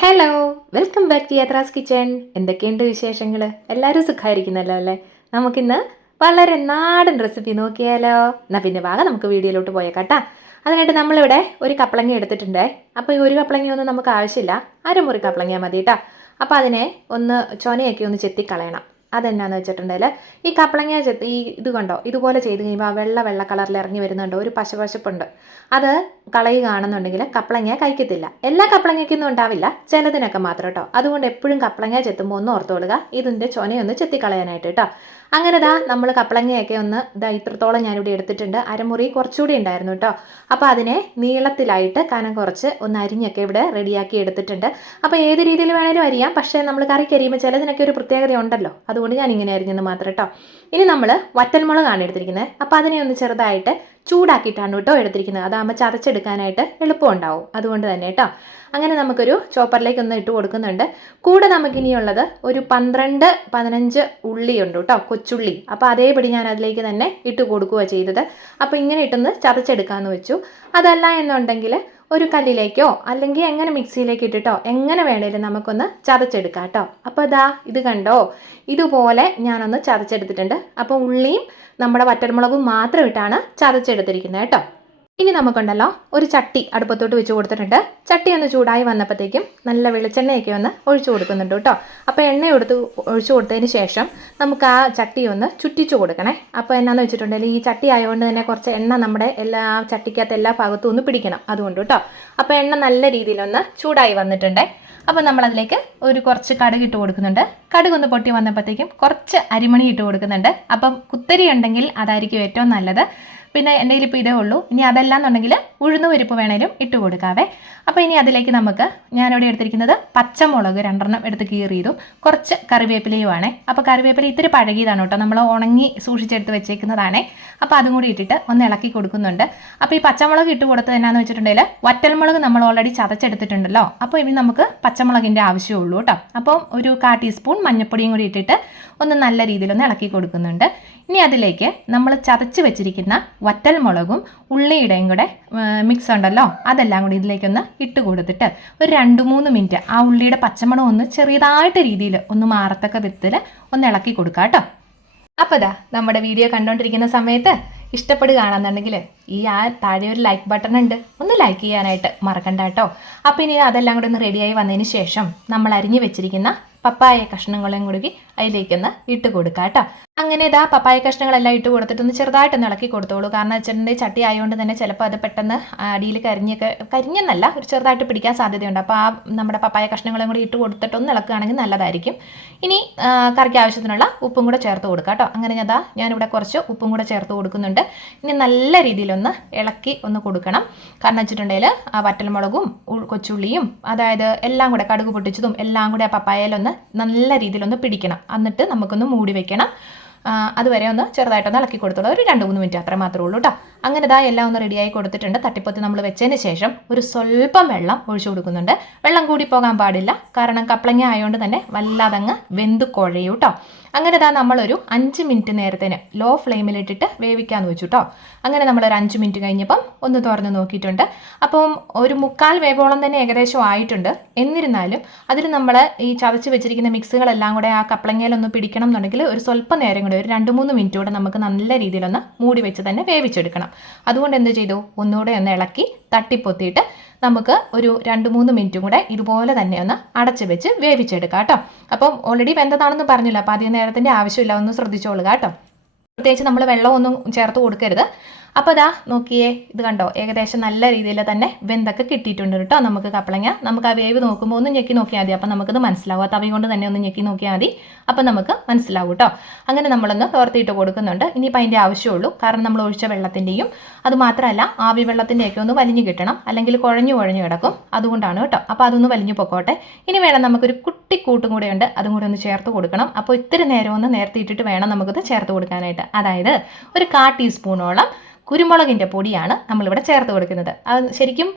Hello, welcome back to Yathra's kitchen. എന്തൊക്കെയുണ്ട് വിശേഷങ്ങൾ? എല്ലാവരും സുഖമായിരിക്കുന്നല്ലോ അല്ലേ? നമുക്കിന്ന് വളരെ നാടൻ റെസിപ്പി നോക്കിയാലോ? എന്നാൽ പിന്നെ വാങ്ങാം, നമുക്ക് വീഡിയോയിലോട്ട് പോയേക്കാട്ടാ. അതിനായിട്ട് നമ്മളിവിടെ ഒരു കപ്പളങ്ങ എടുത്തിട്ടുണ്ടേ. അപ്പോൾ ഈ ഒരു കപ്പളങ്ങയൊന്നും നമുക്ക് ആവശ്യമില്ല, അരമുറി കപ്പളങ്ങ മതി കേട്ടോ. അപ്പോൾ അതിനെ ഒന്ന് ചൊനയൊക്കെ ഒന്ന് ചെത്തിക്കളയണം. അതെന്നാന്ന് വെച്ചിട്ടുണ്ടെങ്കിൽ ഈ കപ്പളങ്ങ ചെത്തി ഇത് കണ്ടോ, ഇതുപോലെ ചെയ്ത് കഴിയുമ്പോൾ ആ വെള്ള കളറിൽ ഇറങ്ങി വരുന്നുണ്ടോ, ഒരു പശപശപ്പുണ്ട്. അത് കളയുകയാണെന്നുണ്ടെങ്കിൽ കപ്പളങ്ങ കഴിക്കത്തില്ല. എല്ലാ കപ്പളങ്ങയ്ക്കൊന്നും ഉണ്ടാവില്ല, ചിലതിനൊക്കെ മാത്രം കേട്ടോ. അതുകൊണ്ട് എപ്പോഴും കപ്പളങ്ങ ചെത്തുമ്പോൾ ഒന്ന് ഓർത്തോളുക, ഇതിൻ്റെ ചൊനയൊന്ന് ചെത്തിക്കളയാനായിട്ട് കേട്ടോ. അങ്ങനെ നമ്മൾ കപ്പളങ്ങയൊക്കെ ഒന്ന് ഇത്രത്തോളം ഞാനിവിടെ എടുത്തിട്ടുണ്ട്. അരമുറി കുറച്ചുകൂടി ഉണ്ടായിരുന്നു കേട്ടോ. അപ്പോൾ അതിനെ നീളത്തിലായിട്ട് കനം കുറച്ച് ഒന്ന് അരിഞ്ഞൊക്കെ ഇവിടെ റെഡിയാക്കി എടുത്തിട്ടുണ്ട്. അപ്പോൾ ഏത് രീതിയിൽ വേണേലും അരിയാം, പക്ഷേ നമ്മൾ കറിക്ക് അരിയുമ്പോൾ ചിലതിനൊക്കെ ഒരു പ്രത്യേകത ഉണ്ടല്ലോ, അതുകൊണ്ട് ഞാൻ ഇങ്ങനെ അരിഞ്ഞെന്ന് മാത്രം കേട്ടോ. ഇനി നമ്മൾ വറ്റൽമുളകാണ് എടുത്തിരിക്കുന്നത്. അപ്പോൾ അതിനെ ഒന്ന് ചെറുതായിട്ട് ചൂടാക്കിയിട്ടാണ് കേട്ടോ എടുത്തിരിക്കുന്നത്. അതാകുമ്പോൾ ചതച്ചെടുക്കാനായിട്ട് എളുപ്പമുണ്ടാവും, അതുകൊണ്ട് തന്നെ കേട്ടോ. അങ്ങനെ നമുക്കൊരു ചോപ്പറിലേക്ക് ഒന്ന് ഇട്ട് കൊടുക്കുന്നുണ്ട്. കൂടെ നമുക്കിനിയുള്ളത് ഒരു 12-15 ഉള്ളിയുണ്ട് കേട്ടോ, കൊച്ചുള്ളി. അപ്പോൾ അതേപടി ഞാൻ അതിലേക്ക് തന്നെ ഇട്ട് കൊടുക്കുക ചെയ്തത്. അപ്പോൾ ഇങ്ങനെ ഇട്ടൊന്ന് ചതച്ചെടുക്കാമെന്ന് വെച്ചു. അതല്ല എന്നുണ്ടെങ്കിൽ ഒരു കല്ലിലേക്കോ അല്ലെങ്കിൽ എങ്ങനെ മിക്സിയിലേക്ക് ഇട്ടിട്ടോ എങ്ങനെ വേണേലും നമുക്കൊന്ന് ചതച്ചെടുക്കാം കേട്ടോ. അപ്പോൾ ഇത് കണ്ടോ, ഇതുപോലെ ഞാനൊന്ന് ചതച്ചെടുത്തിട്ടുണ്ട്. അപ്പോൾ ഉള്ളിയും നമ്മുടെ വറ്റൽമുളകും മാത്രം ഇട്ടാണ് ചതച്ചെടുത്തിരിക്കുന്നത് കേട്ടോ. ഇനി നമുക്കുണ്ടല്ലോ ഒരു ചട്ടി അടുപ്പത്തോട്ട് വെച്ച് കൊടുത്തിട്ടുണ്ട്. ചട്ടി ഒന്ന് ചൂടായി വന്നപ്പോഴത്തേക്കും നല്ല വെളിച്ചെണ്ണയൊക്കെ ഒന്ന് ഒഴിച്ചു കൊടുക്കുന്നുണ്ട് കേട്ടോ. അപ്പോൾ എണ്ണ ഒഴിച്ചു കൊടുത്തതിന് ശേഷം നമുക്ക് ആ ചട്ടി ഒന്ന് ചുറ്റിച്ചു കൊടുക്കണേ. അപ്പോൾ എന്നാന്ന് വെച്ചിട്ടുണ്ടെങ്കിൽ ഈ ചട്ടി ആയതുകൊണ്ട് തന്നെ കുറച്ച് എണ്ണ നമ്മുടെ ചട്ടിക്കകത്ത് എല്ലാ ഭാഗത്തും ഒന്ന് പിടിക്കണം, അതുകൊണ്ട് കേട്ടോ. അപ്പോൾ എണ്ണ നല്ല രീതിയിലൊന്ന് ചൂടായി വന്നിട്ടുണ്ട്. അപ്പോൾ നമ്മളതിലേക്ക് ഒരു കുറച്ച് കടുക് ഇട്ട് കൊടുക്കുന്നുണ്ട്. കടുക് ഒന്ന് പൊട്ടി വന്നപ്പോഴത്തേക്കും കുറച്ച് അരിമണി ഇട്ട് കൊടുക്കുന്നുണ്ട്. അപ്പം കുത്തരി ഉണ്ടെങ്കിൽ അതായിരിക്കും ഏറ്റവും നല്ലത്. പിന്നെ എൻ്റെ കയ്യിൽ ഇപ്പോൾ ഇതേ ഉള്ളൂ. ഇനി അതല്ല എന്നുണ്ടെങ്കിൽ ഉഴുന്ന് പരിപ്പ് വേണേലും ഇട്ട് കൊടുക്കാവേ. അപ്പോൾ ഇനി അതിലേക്ക് നമുക്ക് ഞാനിവിടെ എടുത്തിരിക്കുന്നത് പച്ചമുളക് 2 എടുത്ത് കീറിയതും കുറച്ച് കറിവേപ്പിലയുമാണേ. അപ്പോൾ കറിവേപ്പില ഇത്തിരി പഴകിയതാണ് കേട്ടോ, നമ്മൾ ഉണങ്ങി സൂക്ഷിച്ചെടുത്ത് വെച്ചേക്കുന്നതാണേ. അപ്പോൾ അതും കൂടി ഇട്ടിട്ട് ഒന്ന് ഇളക്കി കൊടുക്കുന്നുണ്ട്. അപ്പോൾ ഈ പച്ചമുളക് ഇട്ട് കൊടുത്തത് എന്നാന്ന് വെച്ചിട്ടുണ്ടെങ്കിൽ വറ്റൽമുളക് നമ്മൾ ഓൾറെഡി ചതച്ചെടുത്തിട്ടുണ്ടല്ലോ. അപ്പോൾ ഇനി നമുക്ക് പച്ചമുളകിൻ്റെ ആവശ്യമുള്ളൂ കേട്ടോ. അപ്പോൾ ഒരു 1/4 ടീസ്പൂൺ മഞ്ഞൾപ്പൊടിയും കൂടി ഇട്ടിട്ട് ഒന്ന് നല്ല രീതിയിലൊന്ന് ഇളക്കി കൊടുക്കുന്നുണ്ട്. ഇനി അതിലേക്ക് നമ്മൾ ചതച്ച് വെച്ചിരിക്കുന്ന വറ്റൽമുളകും ഉള്ളിയുടെയും കൂടെ മിക്സ് ഉണ്ടല്ലോ, അതെല്ലാം കൂടി ഇതിലേക്കൊന്ന് ഇട്ട് കൊടുത്തിട്ട് ഒരു 2-3 മിനിറ്റ് ആ ഉള്ളിയുടെ പച്ചമണം ഒന്ന് ചെറിയതായിട്ട് രീതിയിൽ ഒന്ന് മാറത്തക്ക വിധത്തിൽ ഒന്ന് ഇളക്കി കൊടുക്കുക കേട്ടോ. അപ്പോൾ നമ്മുടെ വീഡിയോ കണ്ടുകൊണ്ടിരിക്കുന്ന സമയത്ത് ഇഷ്ടപ്പെടുകയാണെന്നുണ്ടെങ്കിൽ താഴെ ഒരു ലൈക്ക് ബട്ടൺ ഉണ്ട്, ഒന്ന് ലൈക്ക് ചെയ്യാനായിട്ട് മറക്കണ്ട കേട്ടോ. അപ്പോൾ ഇനി അതെല്ലാം കൂടി ഒന്ന് റെഡിയായി വന്നതിന് ശേഷം നമ്മൾ അരിഞ്ഞു വെച്ചിരിക്കുന്ന പപ്പായ കഷ്ണങ്ങളും കൂടി അതിലേക്കൊന്ന് ഇട്ട് കൊടുക്കുക കേട്ടോ. അങ്ങനെ പപ്പായ കഷ്ണങ്ങളെല്ലാം ഇട്ട് കൊടുത്തിട്ടൊന്ന് ചെറുതായിട്ടൊന്ന് ഇളക്കി കൊടുത്തോളൂ. കാരണം വെച്ചിട്ടുണ്ടെങ്കിൽ ചട്ടി ആയതുകൊണ്ട് തന്നെ ചിലപ്പോൾ അത് പെട്ടെന്ന് അടിയിൽ കരിഞ്ഞെന്നല്ല, ഒരു ചെറുതായിട്ട് പിടിക്കാൻ സാധ്യതയുണ്ട്. അപ്പോൾ നമ്മുടെ പപ്പായ കഷ്ണങ്ങളും കൂടി ഇട്ട് കൊടുത്തിട്ടൊന്ന് ഇളക്കുകയാണെങ്കിൽ നല്ലതായിരിക്കും. ഇനി കറിക്ക് ആവശ്യത്തിനുള്ള ഉപ്പും കൂടെ ചേർത്ത് കൊടുക്കുക കേട്ടോ. അങ്ങനെ ഞാനിവിടെ കുറച്ച് ഉപ്പും കൂടെ ചേർത്ത് കൊടുക്കുന്നുണ്ട്. ഇനി നല്ല രീതിയിലൊന്ന് ഇളക്കി ഒന്ന് കൊടുക്കണം. കാരണം വെച്ചിട്ടുണ്ടെങ്കിൽ ആ വറ്റൽമുളകും കൊച്ചുള്ളിയും അതായത് എല്ലാം കൂടെ കടുക് പൊട്ടിച്ചതും എല്ലാം കൂടെ ആ പപ്പായയിലൊന്ന് നല്ല രീതിയിലൊന്ന് പിടിക്കണം. എന്നിട്ട് നമുക്കൊന്ന് മൂടി വെക്കണം. അതുവരെ ഒന്ന് ചെറുതായിട്ടൊന്ന് ഇളക്കി കൊടുത്തോളൂ, ഒരു 2-3 മിനിറ്റ് അത്ര മാത്രമേ ഉള്ളൂ കേട്ടോ. അങ്ങനെ എല്ലാം ഒന്ന് റെഡിയായി കൊടുത്തിട്ടുണ്ട്. തട്ടിപ്പൊത്തി നമ്മൾ വെച്ചതിന് ശേഷം ഒരു സ്വല്പം വെള്ളം ഒഴിച്ചു കൊടുക്കുന്നുണ്ട്. വെള്ളം കൂടി പോകാൻ പാടില്ല, കാരണം കപ്പളങ്ങ ആയതുകൊണ്ട് തന്നെ വല്ലാതങ്ങ് വെന്ത് കുഴയും കേട്ടോ. അങ്ങനെ നമ്മളൊരു 5 മിനിറ്റ് നേരത്തിന് ലോ ഫ്ലെയിമിലിട്ടിട്ട് വേവിക്കാമെന്ന് വെച്ചു കേട്ടോ. അങ്ങനെ നമ്മളൊരു 5 മിനിറ്റ് കഴിഞ്ഞപ്പം ഒന്ന് തുറന്ന് നോക്കിയിട്ടുണ്ട്. അപ്പം ഒരു 1/4 വേവോളം തന്നെ ഏകദേശം ആയിട്ടുണ്ട്. എന്നിരുന്നാലും അതിൽ നമ്മൾ ഈ ചതച്ച് വെച്ചിരിക്കുന്ന മിക്സുകളെല്ലാം കൂടെ ആ കപ്പളങ്ങയിലൊന്ന് പിടിക്കണം എന്നുണ്ടെങ്കിൽ ഒരു സ്വല്പം നേരം കൂടെ ഒരു 2-3 മിനിറ്റ് കൂടെ നമുക്ക് നല്ല രീതിയിലൊന്ന് മൂടി വെച്ച് തന്നെ വേവിച്ചെടുക്കണം. അതുകൊണ്ട് എന്ത് ചെയ്തു, ഒന്നുകൂടെ ഒന്ന് ഇളക്കി തട്ടിപ്പൊത്തിയിട്ട് നമുക്ക് ഒരു 2-3 മിനിറ്റും കൂടെ ഇതുപോലെ തന്നെ ഒന്ന് അടച്ച് വെച്ച് വേവിച്ചെടുക്കാം കേട്ടോ. അപ്പം ഓൾറെഡി വെന്തതാണെന്ന് പറഞ്ഞില്ല, അപ്പോൾ അധികം നേരത്തിൻ്റെ ആവശ്യമില്ല, ഒന്ന് ശ്രദ്ധിച്ചോളുക കേട്ടോ. പ്രത്യേകിച്ച് നമ്മൾ വെള്ളമൊന്നും ചേർത്ത് കൊടുക്കരുത്. അപ്പോൾ നോക്കിയേ, ഇത് കണ്ടോ, ഏകദേശം നല്ല രീതിയിൽ തന്നെ വെന്തൊക്കെ കിട്ടിയിട്ടുണ്ട് കേട്ടോ. നമുക്ക് കപ്പളങ്ങ നമുക്ക് ആ വേവ് നോക്കുമ്പോൾ ഒന്ന് ഞെക്കി നോക്കിയാൽ മതി, അപ്പോൾ നമുക്കത് മനസ്സിലാവും. ആ തവി കൊണ്ട് തന്നെ ഒന്ന് ഞെക്കി നോക്കിയാൽ മതി, അപ്പോൾ നമുക്ക് മനസ്സിലാവും കേട്ടോ. അങ്ങനെ നമ്മളൊന്ന് തോർത്തിയിട്ട് കൊടുക്കുന്നുണ്ട്. ഇനിയിപ്പോൾ അതിൻ്റെ ആവശ്യമുള്ളൂ, കാരണം നമ്മൾ ഒഴിച്ച വെള്ളത്തിൻ്റെയും അതുമാത്രമല്ല ആവി വെള്ളത്തിൻ്റെയൊക്കെ ഒന്ന് വലിഞ്ഞു കിട്ടണം, അല്ലെങ്കിൽ കുഴഞ്ഞു കിടക്കും, അതുകൊണ്ടാണ് കേട്ടോ. അപ്പോൾ അതൊന്ന് വലിഞ്ഞു പൊക്കോട്ടെ. ഇനി വേണം നമുക്കൊരു കുട്ടി കൂട്ടും കൂടെ ഉണ്ട്, അതും കൂടെ ഒന്ന് ചേർത്ത് കൊടുക്കണം. അപ്പോൾ ഇത്തിരി നേരം ഒന്ന് നേരത്തെ ഇട്ടിട്ട് വേണം നമുക്കത് ചേർത്ത് കൊടുക്കാനായിട്ട്. അതായത് ഒരു 1/4 ടീസ്പൂണോളം കുരുമുളകിൻ്റെ പൊടിയാണ് നമ്മളിവിടെ ചേർത്ത് കൊടുക്കുന്നത്. അത് ശരിക്കും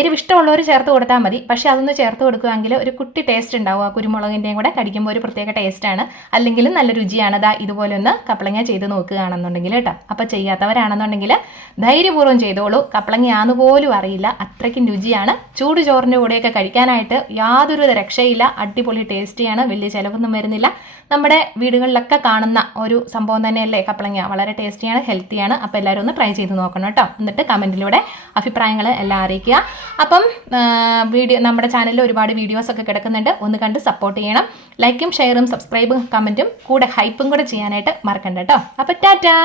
എരിവിഷ്ടമുള്ളവർ ചേർത്ത് കൊടുത്താൽ മതി. പക്ഷേ അതൊന്ന് ചേർത്ത് കൊടുക്കുകയാണെങ്കിൽ ഒരു കുട്ടി ടേസ്റ്റ് ഉണ്ടാവും. ആ കുരുമുളകിൻ്റെയും കൂടെ കടിക്കുമ്പോൾ ഒരു പ്രത്യേക ടേസ്റ്റാണ്. അല്ലെങ്കിലും നല്ല രുചിയാണ്. ഇതുപോലെ ഒന്ന് കപ്പളങ്ങ ചെയ്ത് നോക്കുകയാണെന്നുണ്ടെങ്കിൽ കേട്ടോ. അപ്പോൾ ചെയ്യാത്തവരാണെന്നുണ്ടെങ്കിൽ ധൈര്യപൂർവ്വം ചെയ്തോളൂ. കപ്പളങ്ങയാന്ന് പോലും അറിയില്ല, അത്രയ്ക്കും രുചിയാണ്. ചൂട് ചോറിൻ്റെ കൂടെയൊക്കെ കഴിക്കാനായിട്ട് യാതൊരു രക്ഷയില്ല. അടിപൊളി ടേസ്റ്റിയാണ്, വലിയ ചിലവൊന്നും വരുന്നില്ല. നമ്മുടെ വീടുകളിലൊക്കെ കാണുന്ന ഒരു സംഭവം തന്നെയല്ലേ കപ്പളങ്ങ. വളരെ ടേസ്റ്റിയാണ്, ഹെൽത്തിയാണ്. അപ്പോൾ എല്ലാവരും ഒന്ന് ട്രൈ ചെയ്ത് നോക്കണം കേട്ടോ. എന്നിട്ട് കമൻറ്റിലൂടെ അഭിപ്രായങ്ങൾ എല്ലാം അറിയിക്കുക. അപ്പം നമ്മുടെ ചാനലിൽ ഒരുപാട് വീഡിയോസൊക്കെ കിടക്കുന്നുണ്ട്, ഒന്ന് കണ്ട് സപ്പോർട്ട് ചെയ്യണം. ലൈക്കും ഷെയറും സബ്സ്ക്രൈബും കമൻറ്റും കൂടെ ഹൈപ്പും കൂടെ ചെയ്യാനായിട്ട് മറക്കണ്ട കേട്ടോ. അപ്പോൾ ടാറ്റാ.